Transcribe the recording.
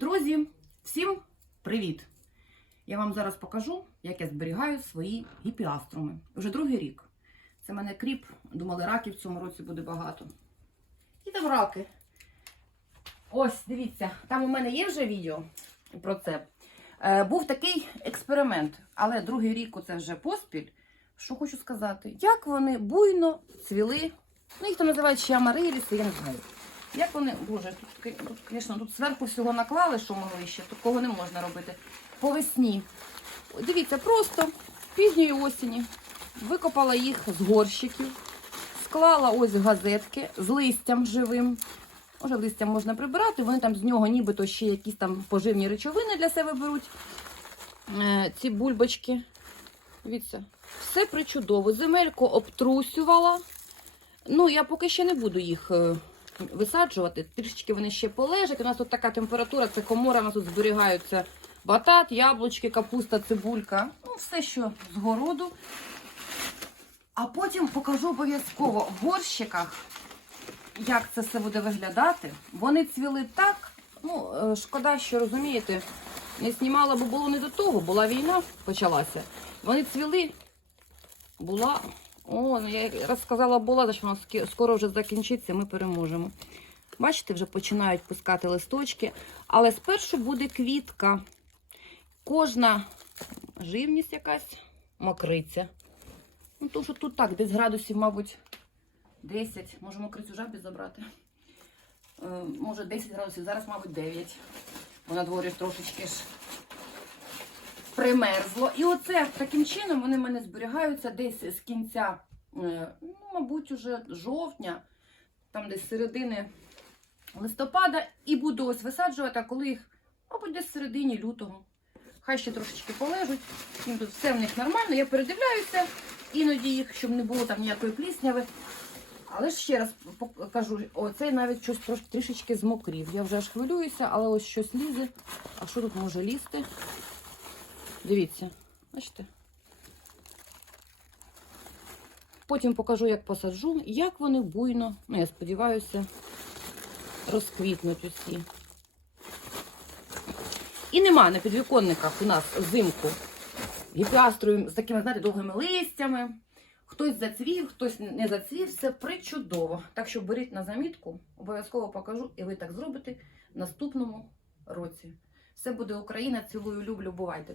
Друзі, всім привіт! Я вам зараз покажу, як я зберігаю свої гіпіаструми. Вже другий рік. Це в мене кріп. Думали, раків в цьому році буде багато. І там раки. Ось, дивіться, там у мене є вже відео про це. Е, був такий експеримент, але другий рік оце вже поспіль. Що хочу сказати, як вони буйно цвіли. Ну, їх там називають ще амариліси, я не знаю. Як вони, боже, тут, тут, звісно, тут зверху всього наклали, що могли ще, такого не можна робити. По весні. Дивіться, просто пізньої осені викопала їх з горщиків, склала ось газетки з листям живим. Може, листям можна прибирати, вони там з нього нібито ще якісь там поживні речовини для себе беруть. Е, ці бульбочки. Дивіться, все причудово. Земельку обтрусювала. Ну, я поки ще не буду їх е, висаджувати. Трішечки вони ще полежать. У нас тут така температура, це комора, у нас тут зберігаються батат, яблучки, капуста, цибулька. Ну, все, що з городу. А потім покажу обов'язково в горщиках, як це все буде виглядати. Вони цвіли так. Ну, е, шкода, що розумієте, не знімала, бо було не до того, була війна, почалася. Вони цвіли, була. О, ну я як сказала, була, що вона скі- скоро вже закінчиться, ми переможемо. Бачите, вже починають пускати листочки. Але спершу буде квітка. Кожна живність якась мокриця. Ну, то, що тут так, десь градусів, мабуть, 10. Може, мокрицю жабі забрати. Е, може 10 градусів, зараз, мабуть, 9. Бо на дворі трошечки ж примерзло. І оце таким чином вони в мене зберігаються десь з кінця, е, ну, мабуть, уже жовтня, там десь середини листопада, і буду ось висаджувати, коли їх, мабуть, десь в середині лютого. Хай ще трошечки полежуть. Їм тут все в них нормально. Я передивляюся, іноді їх, щоб не було там ніякої плісняви. Але ще раз покажу, оцей навіть щось трош, трішечки змокрів. Я вже аж хвилююся, але ось щось лізе. А що тут може лізти? Дивіться, бачите? Потім покажу, як посаджу, як вони буйно, ну я сподіваюся, розквітнуть усі. І нема на підвіконниках у нас взимку гіпіастрою з такими, знаєте, довгими листями. Хтось зацвів, хтось не зацвів, все причудово. Так що беріть на замітку, обов'язково покажу, і ви так зробите в наступному році. Все буде Україна, цілую, люблю, бувайте.